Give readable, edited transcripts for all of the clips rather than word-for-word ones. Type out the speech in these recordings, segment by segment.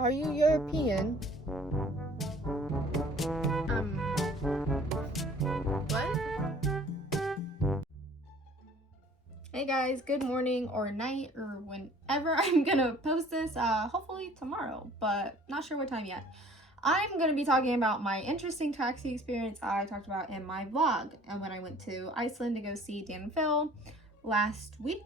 Are you European? Um, what? Hey guys, good morning or night or whenever I'm gonna post this, hopefully tomorrow, but not sure what time yet. I'm gonna be talking about my interesting taxi experience I talked about in my vlog and when I went to Iceland to go see Dan and Phil last week.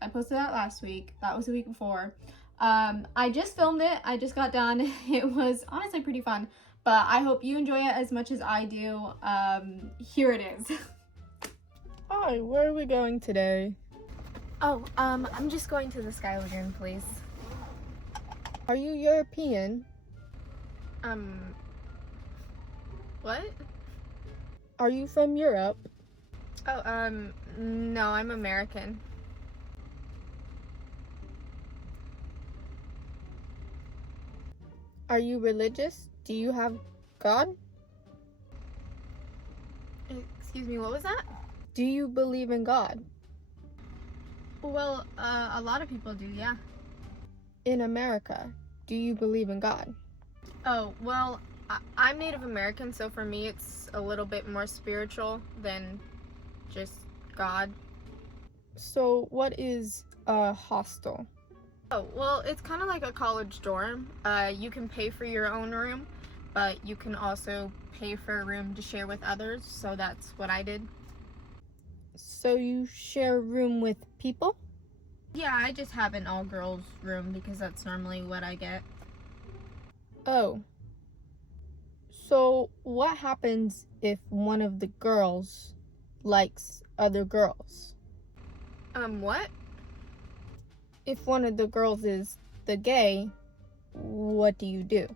I posted that last week. That was the week before. I just filmed it. I just got done. It was honestly pretty fun, but I hope you enjoy it as much as I do. Here it is. Hi, where are we going today? Oh, I'm just going to the Sky Lagoon, please. Are you European? What? Are you from Europe? Oh, no, I'm American. Are you religious? Do you have God? Excuse me, what was that? Do you believe in God? Well, a lot of people do, yeah. In America, do you believe in God? Oh, well, I'm Native American, so for me it's a little bit more spiritual than just God. So, what is a hostel? Oh, well, it's kind of like a college dorm. You can pay for your own room, but you can also pay for a room to share with others, so that's what I did. So, you share a room with people? Yeah, I just have an all-girls room because that's normally what I get. Oh. So, what happens if one of the girls likes other girls? What? If one of the girls is the gay, what do you do?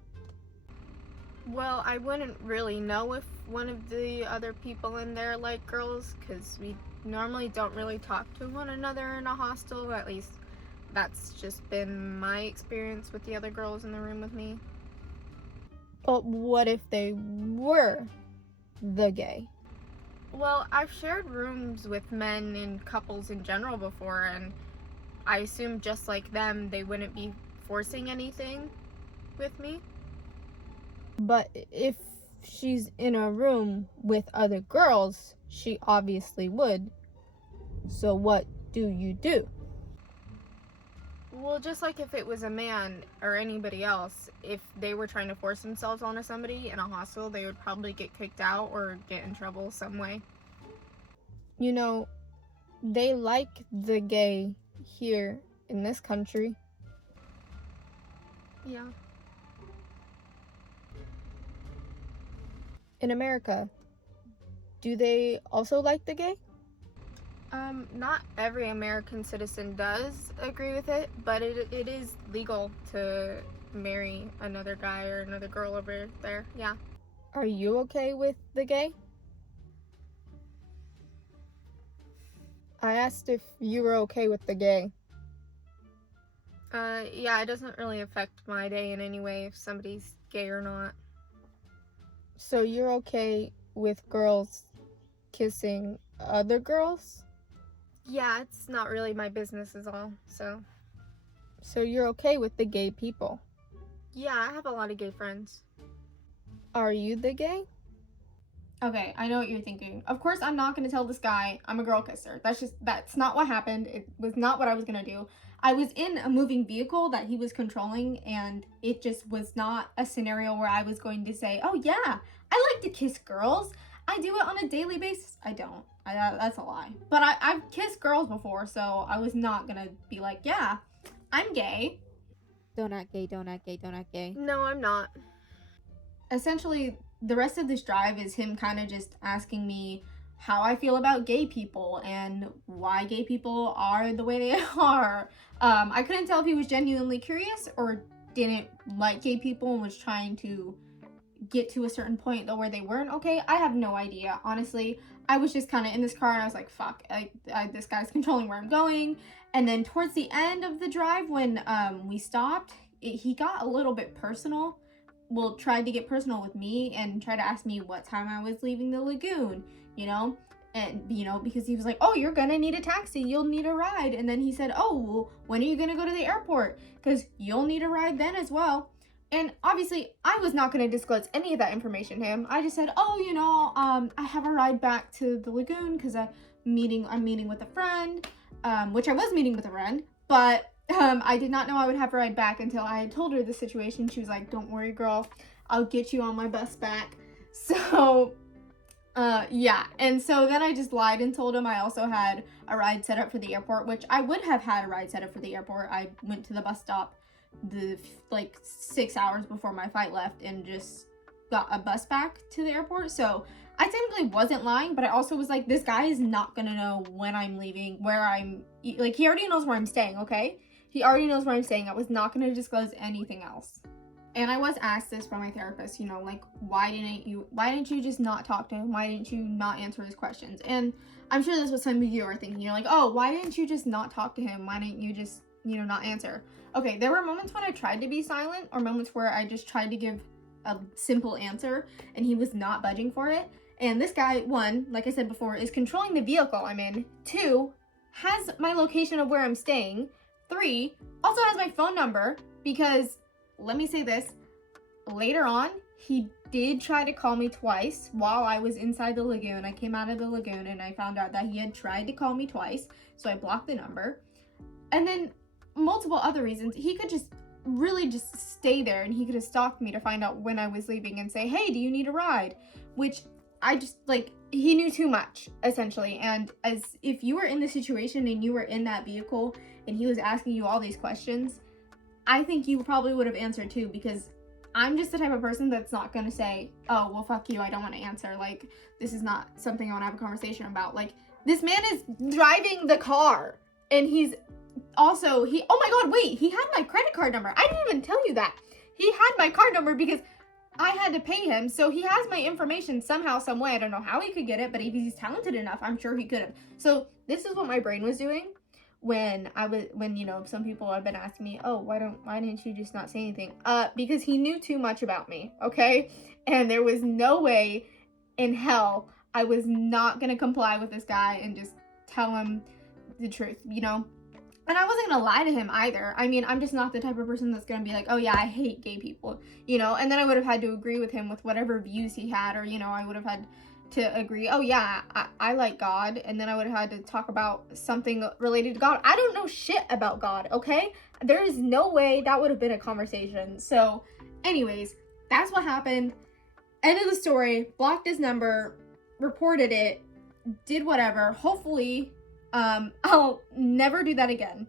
Well, I wouldn't really know if one of the other people in there like girls, because we normally don't really talk to one another in a hostel. At least that's just been my experience with the other girls in the room with me. But what if they were the gay? Well, I've shared rooms with men and couples in general before, and I assume just like them, they wouldn't be forcing anything with me. But if she's in a room with other girls, she obviously would. So what do you do? Well, just like if it was a man or anybody else, if they were trying to force themselves onto somebody in a hostel, they would probably get kicked out or get in trouble some way. You know, they like the gay here in this country. Yeah. In America, do they also like the gay? Not every American citizen does agree with it, but it is legal to marry another guy or another girl over there, yeah. Are you okay with the gay? I asked if you were okay with the gay. Yeah, it doesn't really affect my day in any way if somebody's gay or not. So you're okay with girls kissing other girls? Yeah, it's not really my business at all, so. So you're okay with the gay people? Yeah, I have a lot of gay friends. Are you the gay? Okay, I know what you're thinking. Of course, I'm not going to tell this guy I'm a girl kisser. That's not what happened. It was not what I was going to do. I was in a moving vehicle that he was controlling, and it just was not a scenario where I was going to say, oh yeah, I like to kiss girls. I do it on a daily basis. I don't. That's a lie. But I've kissed girls before, so I was not going to be like, yeah, I'm gay. Donut gay, donut gay, donut gay. No, I'm not. Essentially, the rest of this drive is him kind of just asking me how I feel about gay people and why gay people are the way they are. I couldn't tell if he was genuinely curious or didn't like gay people and was trying to get to a certain point though where they weren't okay. I have no idea, honestly. I was just kind of in this car and I was like, fuck, this guy's controlling where I'm going. And then towards the end of the drive when we stopped, he got a little bit personal. Well, tried to get personal with me and try to ask me what time I was leaving the lagoon, you know? And, you know, because he was like, oh, you're gonna need a taxi, you'll need a ride. And then he said, oh, well, when are you gonna go to the airport? Because you'll need a ride then as well. And obviously, I was not going to disclose any of that information to him. I just said, oh, you know, I have a ride back to the lagoon because I'm meeting with a friend, which I was meeting with a friend, but I did not know I would have a ride back until I had told her the situation. She was like, don't worry, girl, I'll get you on my bus back. So, yeah. And so then I just lied and told him I also had a ride set up for the airport, which I would have had a ride set up for the airport. I went to the bus stop like 6 hours before my flight left and just got a bus back to the airport. So I technically wasn't lying, but I also was like, this guy is not gonna know when I'm leaving, where I'm, like, he already knows where I'm staying, okay? He already knows where I'm staying. I was not gonna disclose anything else. And I was asked this from my therapist, you know, like, why didn't you just not talk to him? Why didn't you not answer his questions? And I'm sure this was some of you are thinking, you're like, oh, why didn't you just not talk to him? Why didn't you just, you know, not answer? Okay, there were moments when I tried to be silent, or moments where I just tried to give a simple answer and he was not budging for it. And this guy, one, like I said before, is controlling the vehicle I'm in. Two, has my location of where I'm staying. Three, also has my phone number, because let me say this, later on, he did try to call me twice while I was inside the lagoon. I came out of the lagoon and I found out that he had tried to call me twice, so I blocked the number. And then multiple other reasons. He could just really just stay there and he could have stalked me to find out when I was leaving and say, hey, do you need a ride? Which I just, like, he knew too much, essentially. And as if you were in the situation and you were in that vehicle and he was asking you all these questions, I think you probably would have answered too, because I'm just the type of person that's not gonna say, oh, well, fuck you, I don't want to answer. Like, this is not something I want to have a conversation about. Like, this man is driving the car and he's also, oh my god, wait, he had my credit card number. I didn't even tell you that. He had my card number because I had to pay him, so he has my information somehow, some way. I don't know how he could get it, but if he's talented enough, I'm sure he could have. So this is what my brain was doing when you know, some people have been asking me, oh, why didn't you just not say anything? Because he knew too much about me, okay? And there was no way in hell I was not gonna comply with this guy and just tell him the truth, you know? And I wasn't gonna lie to him either. I mean, I'm just not the type of person that's gonna be like, oh yeah, I hate gay people, you know? And then I would have had to agree with him with whatever views he had, or, you know, I would have had to agree, oh yeah, I like God, and then I would have had to talk about something related to God. I don't know shit about God, okay? There is no way that would have been a conversation. So anyways, that's what happened. End of the story. Blocked his number, reported it, did whatever. Hopefully, I'll never do that again.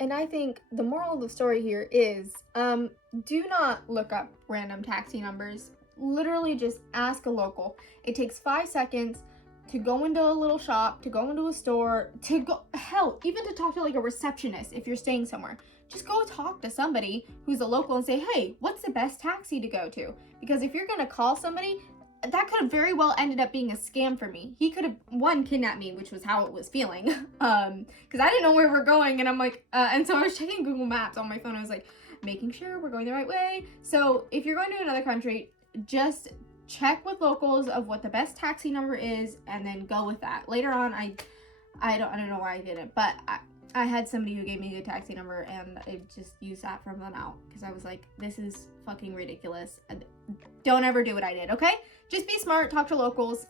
And I think the moral of the story here is, do not look up random taxi numbers. Literally just ask a local. It takes 5 seconds to go into a little shop, to go into a store, hell, even to talk to like a receptionist if you're staying somewhere. Just go talk to somebody who's a local and say, hey, what's the best taxi to go to? Because if you're gonna call somebody, that could have very well ended up being a scam for me. He could have, one, kidnapped me, which was how it was feeling, because I didn't know where we're going, and I'm like, and so I was checking Google Maps on my phone. I was like, making sure we're going the right way. So if you're going to another country, just check with locals of what the best taxi number is, and then go with that. Later on, I don't know why I didn't, but I had somebody who gave me a good taxi number, and I just used that from then out, because I was like, this is fucking ridiculous. Don't ever do what I did, okay? Just be smart, talk to locals,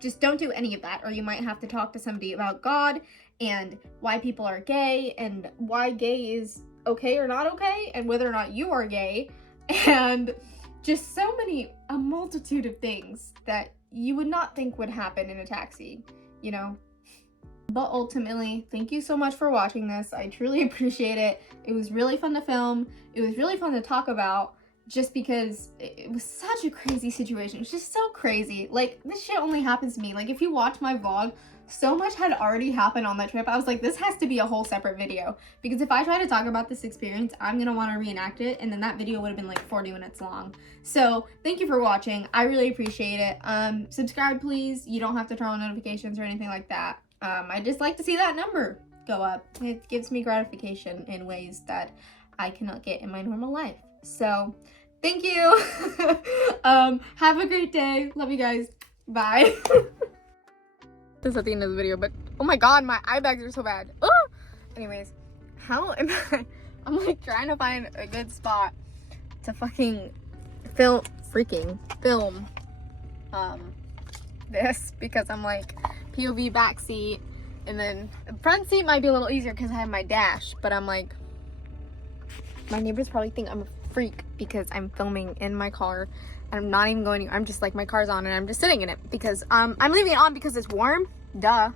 just don't do any of that, or you might have to talk to somebody about God, and why people are gay, and why gay is okay or not okay, and whether or not you are gay, and just a multitude of things that you would not think would happen in a taxi, you know? But ultimately, thank you so much for watching this. I truly appreciate it. It was really fun to film. It was really fun to talk about, just because it was such a crazy situation. It's just so crazy. Like, this shit only happens to me. Like, if you watch my vlog, so much had already happened on that trip. I was like, this has to be a whole separate video, because if I try to talk about this experience, I'm gonna want to reenact it, and then that video would have been like 40 minutes long. So thank you for watching. I really appreciate it. Subscribe, please. You don't have to turn on notifications or anything like that. I just like to see that number go up. It gives me gratification in ways that I cannot get in my normal life. So thank you. Have a great day. Love you guys. Bye. This is at the end of the video, but oh my god, my eye bags are so bad. Anyways, how am I? I'm like trying to find a good spot to fucking film this, because I'm like POV back seat, and then the front seat might be a little easier because I have my dash, but I'm like, my neighbors probably think I'm a freak because I'm filming in my car and I'm not even going, I'm just like, my car's on and I'm just sitting in it because I'm leaving it on because it's warm, duh.